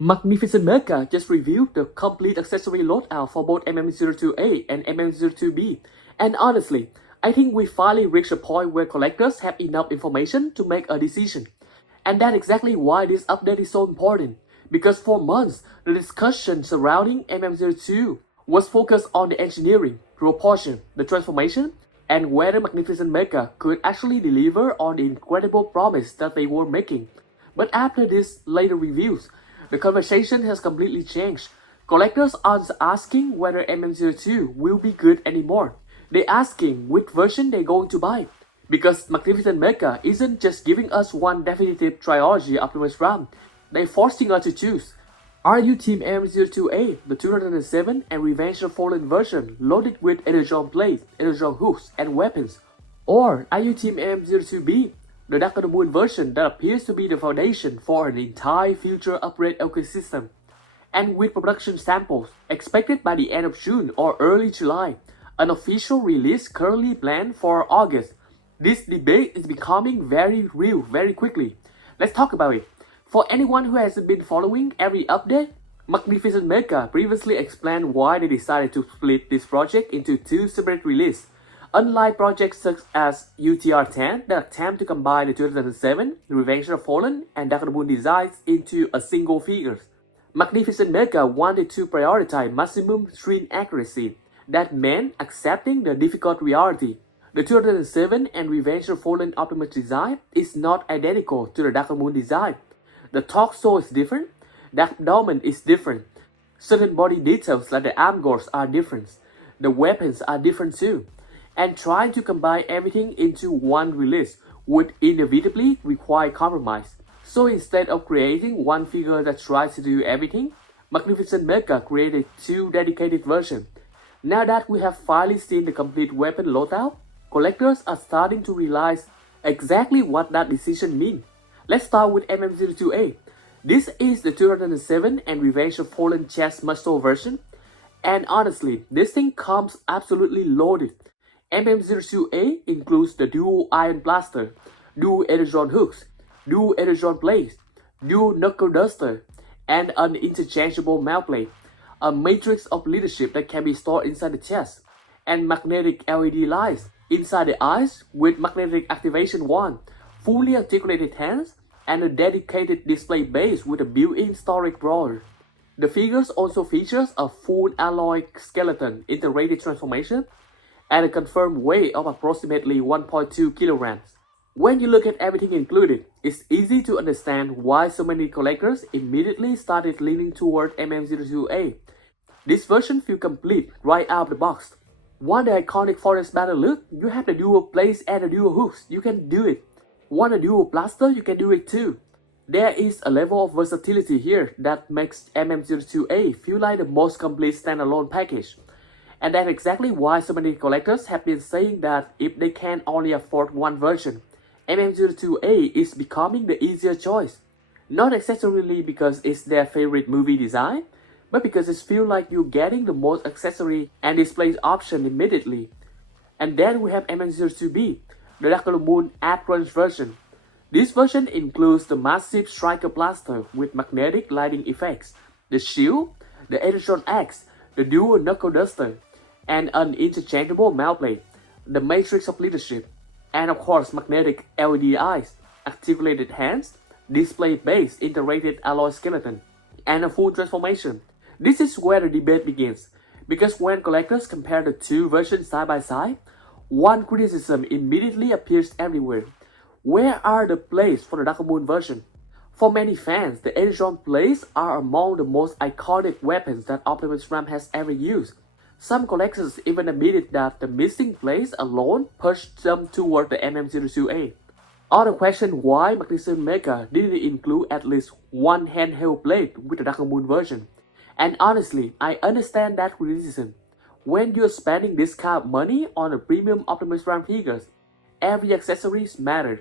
Magnificent Mecha just reviewed the complete accessory loadout for both MM-02A and MM-02B, and honestly, I think we finally reached a point where collectors have enough information to make a decision. And that's exactly why this update is so important, because for months, the discussion surrounding MM-02 was focused on the engineering, propulsion, the transformation, and whether Magnificent Mecha could actually deliver on the incredible promise that they were making. But after these later reviews, the conversation has completely changed. Collectors aren't asking whether MM-02 will be good anymore. They're asking which version they're going to buy. Because Magnificent Mecha isn't just giving us one definitive Trilogy Optimus Prime, they're forcing us to choose. Are you Team MM-02A, the 2007 and Revenge of Fallen version loaded with Energon blades, Energon hooks, and weapons? Or are you Team MM-02B, the Dark of the Moon version that appears to be the foundation for an entire future upgrade ecosystem? And with production samples expected by the end of June or early July, an official release currently planned for August, this debate is becoming very real very quickly. Let's talk about it. For anyone who hasn't been following every update, Magnificent Mecha previously explained why they decided to split this project into two separate releases. Unlike projects such as UTR-10 that attempt to combine the 2007 Revenge of Fallen and Dark of the Moon designs into a single figure, Magnificent Mecha wanted to prioritize maximum screen accuracy. That meant accepting the difficult reality. The 2007 and Revenge of Fallen Optimus design is not identical to the Dark of the Moon design. The torso is different, the abdomen is different, certain body details like the arm gores are different, the weapons are different too. And trying to combine everything into one release would inevitably require compromise. So instead of creating one figure that tries to do everything, Magnificent Mecha created two dedicated versions. Now that we have finally seen the complete weapon loadout, collectors are starting to realize exactly what that decision means. Let's start with MM-02A. This is the 2007 and Revenge of Fallen chest muscle version, and honestly, this thing comes absolutely loaded. MM-02A includes the dual iron blaster, dual Energon hooks, dual Energon blades, dual knuckle duster, and an interchangeable mouthplate, a matrix of leadership that can be stored inside the chest, and magnetic LED lights inside the eyes with magnetic activation wand, fully articulated hands, and a dedicated display base with a built-in storage drawer. The figures also features a full alloy skeleton integrated transformation and a confirmed weight of approximately 1.2 kilograms. When you look at everything included, it's easy to understand why so many collectors immediately started leaning toward MM-02A. This version feels complete right out of the box. Want the iconic forest battle look? You have the dual blades and the dual hooks, you can do it. Want a dual blaster? You can do it too. There is a level of versatility here that makes MM-02A feel like the most complete standalone package. And that's exactly why so many collectors have been saying that if they can only afford one version, MM-02A is becoming the easier choice. Not necessarily because it's their favorite movie design, but because it feels like you're getting the most accessory and display option immediately. And then we have MM-02B, the Dark of the Moon Ad-Crunch version. This version includes the massive striker blaster with magnetic lighting effects, the shield, the Energon axe, the dual knuckle duster, and an interchangeable mouthplate, the matrix of leadership, and of course magnetic LED eyes, articulated hands, display base integrated alloy skeleton, and a full transformation. This is where the debate begins, because when collectors compare the two versions side by side, one criticism immediately appears everywhere. Where are the plates for the Dark of the Moon version? For many fans, the Energon plates are among the most iconic weapons that Optimus Prime has ever used. Some collectors even admitted that the missing plates alone pushed them toward the MM-02A. Others question why Magnificent Mecha didn't include at least one handheld blade with the Dark of the Moon version. And honestly, I understand that criticism. When you're spending this kind of money on a premium Optimus Prime figures, every accessory matters,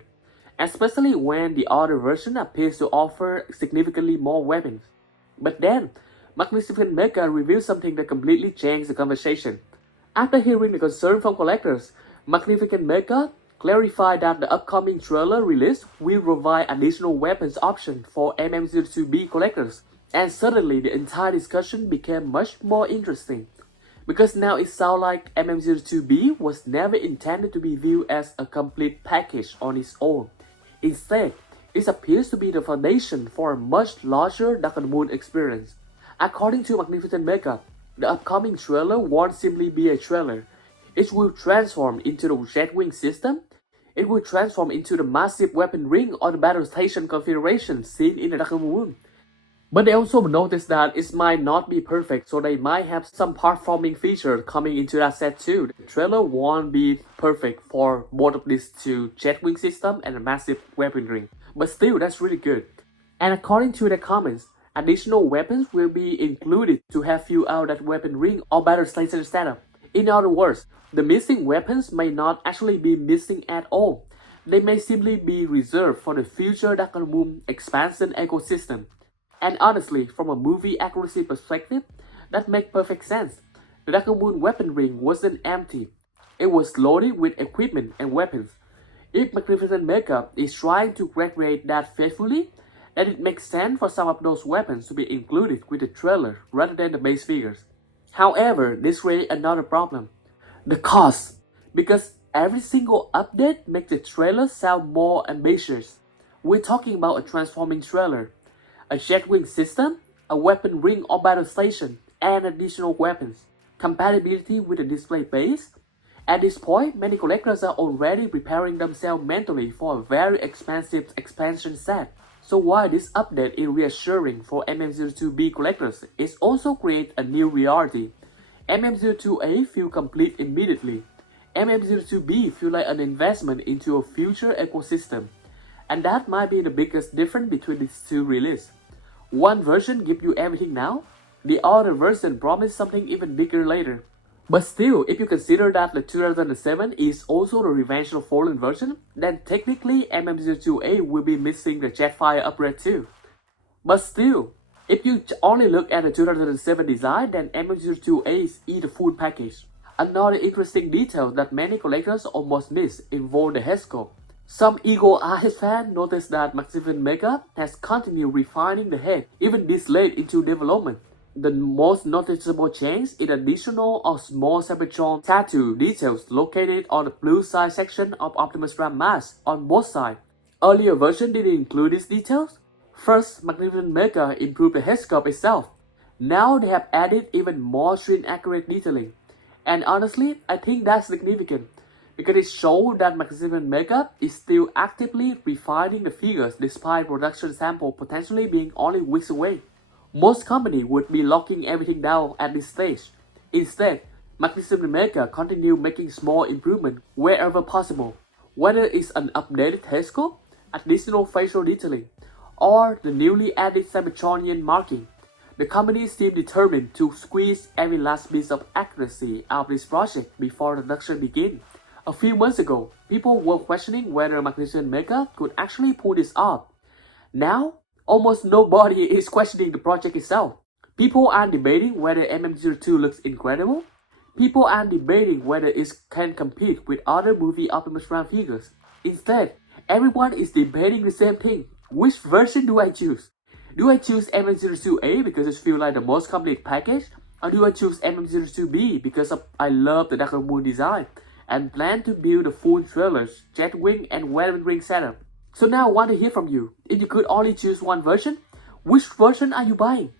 especially when the other version appears to offer significantly more weapons. But then, Magnificent Mecha revealed something that completely changed the conversation. After hearing the concern from collectors, Magnificent Mecha clarified that the upcoming trailer release will provide additional weapons options for MM-02B collectors. And suddenly the entire discussion became much more interesting. Because now it sounds like MM-02B was never intended to be viewed as a complete package on its own. Instead, it appears to be the foundation for a much larger Dark on the Moon experience. According to Magnificent Mecha, the upcoming trailer won't simply be a trailer. It will transform into the JetWing system. It will transform into the massive weapon ring or the battle station configuration seen in the Dark on the Moon. But they also noticed that it might not be perfect, so they might have some performing features coming into that set too. The trailer won't be perfect for both of these two, JetWing system and a massive weapon ring. But still, that's really good. And according to the comments, additional weapons will be included to help you out that weapon ring or battle station setup. In other words, the missing weapons may not actually be missing at all. They may simply be reserved for the future Dark on the Moon expansion ecosystem. And honestly, from a movie accuracy perspective, that makes perfect sense. The Dark on the Moon weapon ring wasn't empty. It was loaded with equipment and weapons. If Magnificent Mecha is trying to recreate that faithfully, then it makes sense for some of those weapons to be included with the trailer rather than the base figures. However, this raises another problem. The cost. Because every single update makes the trailer sound more ambitious. We're talking about a transforming trailer, a JetWing system, a weapon ring or battle station, and additional weapons, compatibility with the display base. At this point, many collectors are already preparing themselves mentally for a very expensive expansion set. So while this update is reassuring for MM-02B collectors, it also creates a new reality. MM-02A feels complete immediately. MM-02B feels like an investment into a future ecosystem. And that might be the biggest difference between these two releases. One version gives you everything now, the other version promises something even bigger later. But still, if you consider that the 2007 is also the Revenge of Fallen version, then technically MM-02A will be missing the Jetfire upgrade too. But still, if you only look at the 2007 design, then MM-02A is the full package. Another interesting detail that many collectors almost miss involves the head sculpt. Some eagle-eyed fans noticed that Magnificent Mecha has continued refining the head even this late into development. The most noticeable change is additional or small Cybertron tattoo details located on the blue side section of Optimus Prime mask on both sides. Earlier version didn't include these details. First, Magnificent Mecha improved the head sculpt itself. Now they have added even more shrink accurate detailing. And honestly, I think that's significant, because it shows that Magnificent Mecha is still actively refining the figures despite production sample potentially being only weeks away. Most companies would be locking everything down at this stage. Instead, Magnificent Mecha continue making small improvements wherever possible, whether it's an updated head sculpt, additional facial detailing, or the newly added Cybertronian marking. The company seems determined to squeeze every last bit of accuracy out of this project before production begins. A few months ago, people were questioning whether Magnificent Mecha could actually pull this off. Now, almost nobody is questioning the project itself. People aren't debating whether MM-02 looks incredible. People aren't debating whether it can compete with other movie Optimus Prime figures. Instead, everyone is debating the same thing. Which version do I choose? Do I choose MM-02A because it feels like the most complete package? Or do I choose MM-02B because I love the Dark on the Moon design and plan to build the full trailers, JetWing and weapon ring setup? So now I want to hear from you. If you could only choose one version, which version are you buying?